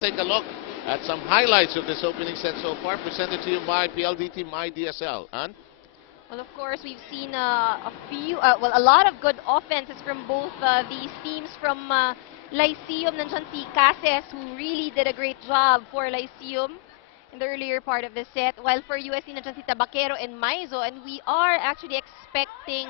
Take a look at some highlights of this opening set so far, presented to you by PLDT MyDSL. And Well, of course, we've seen a lot of good offenses from both these teams. From Lyceum, nandiyan si Cases, who really did a great job for Lyceum in the earlier part of the set. While for USC, nandiyan si Tabaquero and Maizo. And we are actually expecting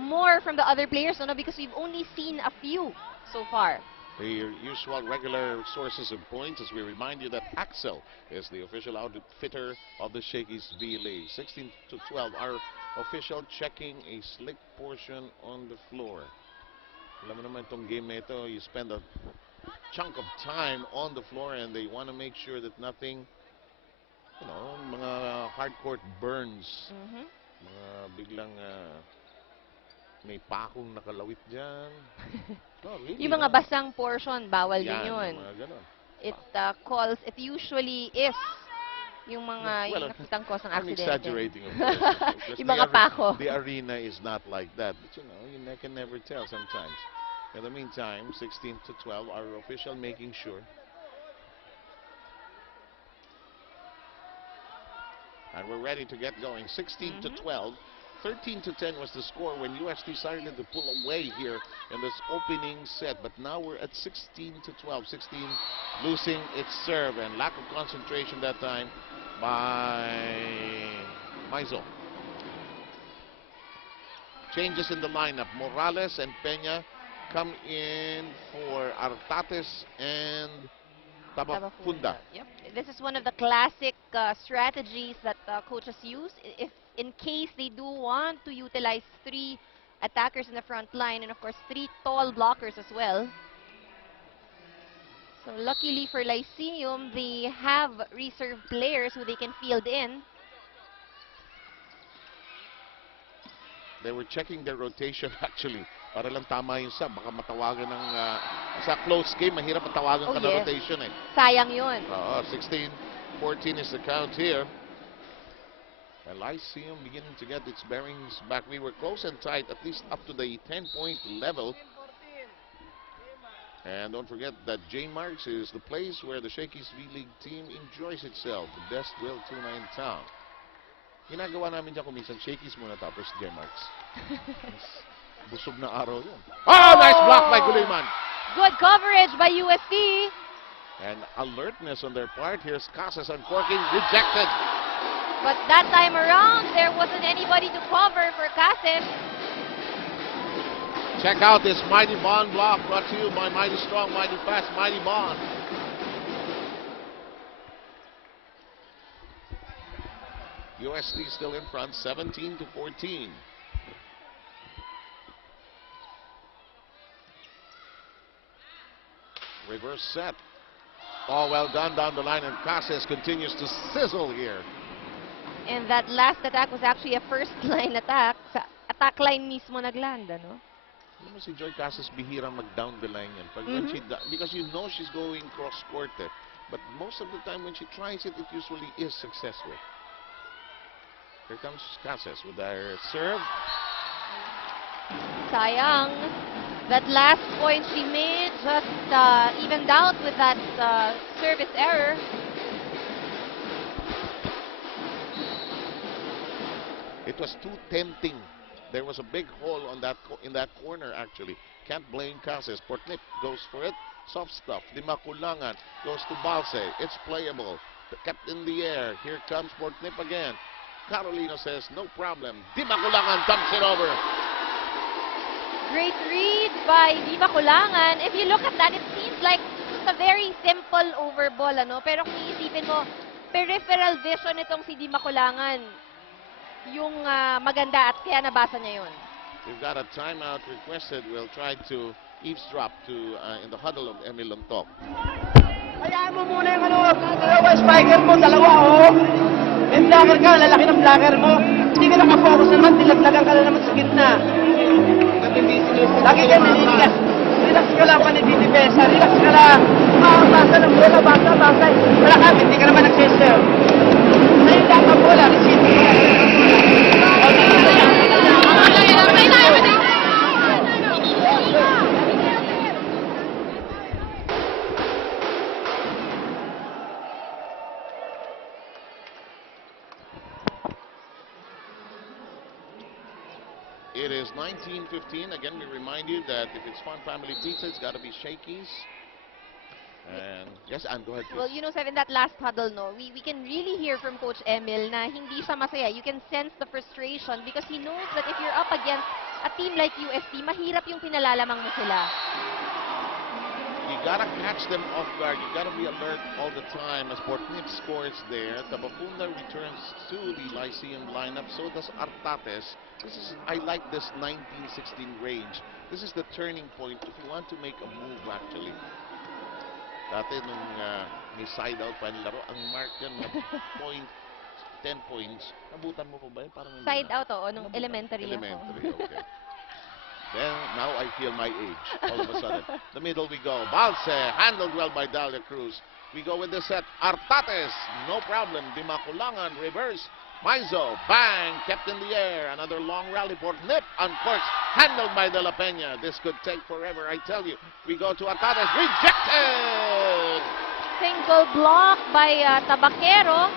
more from the other players, no? Because we've only seen a few so far. the usual regular sources of points, as we remind you that Axel is the official outfitter of the Shakey's V-League. 16 to 12, our official checking a slick portion on the floor. Alam mo naman itong game na ito, you spend a chunk of time on the floor and they want to make sure that nothing, mga hardcourt burns. Mga biglang may pakong nakalawit dyan. No, really, Yung mga basang portion, bawal din yun. Mga ganun. It usually is yung mga yung nakitang cause ng I'm aksidente. exaggerating, of course. Yung mga pako. The arena is not like that. But you can never tell sometimes. In the meantime, 16 to 12, our official making sure. And we're ready to get going. 16 to 12. 13 to 10 was the score when UST started to pull away here in this opening set. But now we're at 16 to 12. 16 losing its serve and lack of concentration that time by Maizo. Changes in the lineup. Morales and Peña come in for Artates and Tabafunda. Yep. This is one of the classic strategies that coaches use if in case they do want to utilize 3 attackers in the front line and of course 3 tall blockers as well. So luckily for Lyceum, they have reserve players who they can field in. They were checking their rotation actually. Para lang tama yung sub. Baka matawagan ng sa close game, mahirap matawagan ka na rotation eh. Sayang yun. 16-14 is the count here. And Lyceum beginning to get its bearings back. We were close and tight, at least up to the 10-point level. And don't forget that J Marks is the place where the Shakey's V-League team enjoys itself. The best grill tuna in town. Ginagawa namin dyan kuminsan, Shakey's muna tapos J Marks. Busog na araw yun. Oh, nice block by Guliman. Good coverage by UST. And alertness on their part. Here's Casas uncorking, rejected. But that time around, there wasn't anybody to cover for Cases. Check out this Mighty Bond block brought to you by Mighty Strong, Mighty Fast, Mighty Bond. UST still in front, 17 to 14. Reverse set. All well done down the line, and Casas continues to sizzle here. And that last attack was actually a first-line attack. Sa attack line mismo naglanda, no? Alam mo si Joy Casas bihira mag-down the line yan. Pag when she because you know she's going cross-court eh. But most of the time when she tries it, it usually is successful. Here comes Casas with their serve. Sayang. That last point she made just evened out with that service error. It was too tempting. There was a big hole on that in that corner actually. Can't blame Casas. Portnip goes for it. Soft stuff. Di Makulangan goes to Balse. It's playable. Kept in the air. Here comes Portnip again. Carolina says no problem. Di Makulangan dumps it over. Great read by Di Makulangan. If you look at that, it seems like just a very simple overball, ano? Pero kung iisipin mo, peripheral vision itong si Di Makulangan yung maganda at kaya nabasa niya yun. We've got a timeout requested. We'll try to eavesdrop to in the huddle of Emil Lontok. Hayaan mo muna yung dalawa spiker mo, dalawa Yung blocker ka, lalaki ng blocker mo. Hindi ka nakafocus naman, dilaglagan ka na naman sa gitna. Lagi ka naliligas. Relax ka lang, panititipesa. Relax ka lang. Basa ng bola, basa. Wala ka, hindi ka naman nagsiserve. Ngayon lang ang bola, receive. It is 19:15. Again, we remind you that if it's Fun Family Pizza, it's got to be Shakey's. And yes, Ann, go ahead, please. Well, you know, Seb, in that last huddle, no, we can really hear from Coach Emil na hindi siya masaya. You can sense the frustration because he knows that if you're up against a team like UST, mahirap yung pinalalamang mo sila. You gotta catch them off guard. You gotta be alert all the time. As Portnip scores there, Tabacunda returns to the Lyceum lineup. So does Artates. I like this 19-16 range. This is the turning point if you want to make a move actually. Dati nung may side out pa yung laro, ang mark yan na 10 points. Nabutan mo pa ba yun? Parang hindi Side na. out, nung Nabutan. elementary ako. Elementary, okay. Then, now I feel my age, all of a sudden. The middle we go. Balse, handled well by Dalia Cruz. We go with the set. Artates, no problem. Dimakulangan, reverse. Maizo, bang, kept in the air. Another long rally for Nip, uncorks. Handled by De La Peña. This could take forever, I tell you. We go to Artates, rejected! Single block by Tabaquero.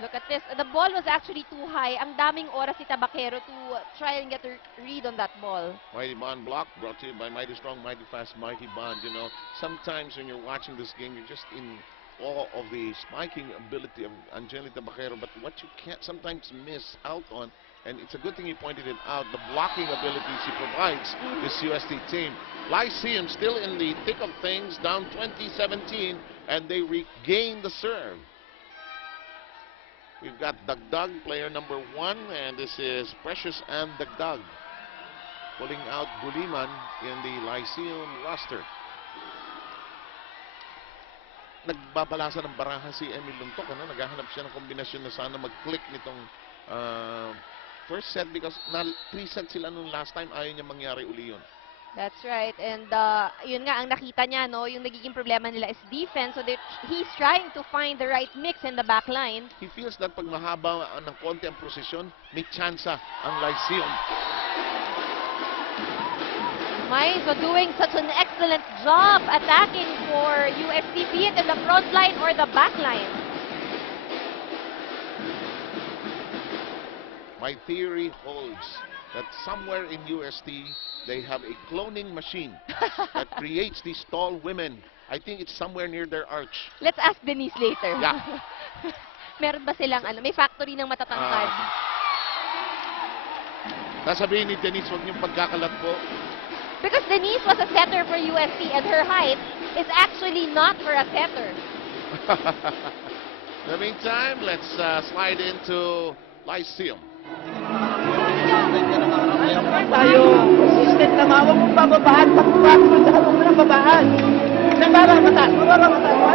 Look at this. The ball was actually too high. Ang daming oras si Tabaquero to try and get a read on that ball. Mighty Bond block brought to you by Mighty Strong, Mighty Fast, Mighty Bond. You know, sometimes when you're watching this game, you're just in awe of the spiking ability of Angeli Tabaquero. But what you can't sometimes miss out on, and it's a good thing you pointed it out, the blocking abilities he provides this UST team. Lyceum still in the thick of things, down 20-17, and they regain the serve. We've got Dagdag, player number 1, and this is Precious and Dagdag pulling out Guliman in the Lyceum roster. Nagbabalasa ng baraha si Emil Luntok, ano? Naghahanap siya ng kombinasyon na sana mag-click nitong first set because 3 sets sila nung last time, ayaw niya mangyari uli yun. That's right. And yun nga, ang nakita niya, no, yung nagiging problema nila is defense. So he's trying to find the right mix in the back line. He feels that pag mahaba ng konti ang posisyon, may tsansa ang Lyceum. Maizo doing such an excellent job attacking for UST, be it in the front line or the back line. My theory holds that somewhere in UST, they have a cloning machine that creates these tall women. I think it's somewhere near their arch. Let's ask Denise later. Yeah. Meron ba silang may factory ng matatangkad? Sasabihin ni Denise, huwag niyong pagkakalat po. Because Denise was a setter for UST and her height is actually not for a setter. In the meantime, let's slide into Lyceum. Tayo, consistent na mawag mong bababaan, pagpapasok mo sa halong mo ng babaan. Nababa, mataas, mababa, mataas.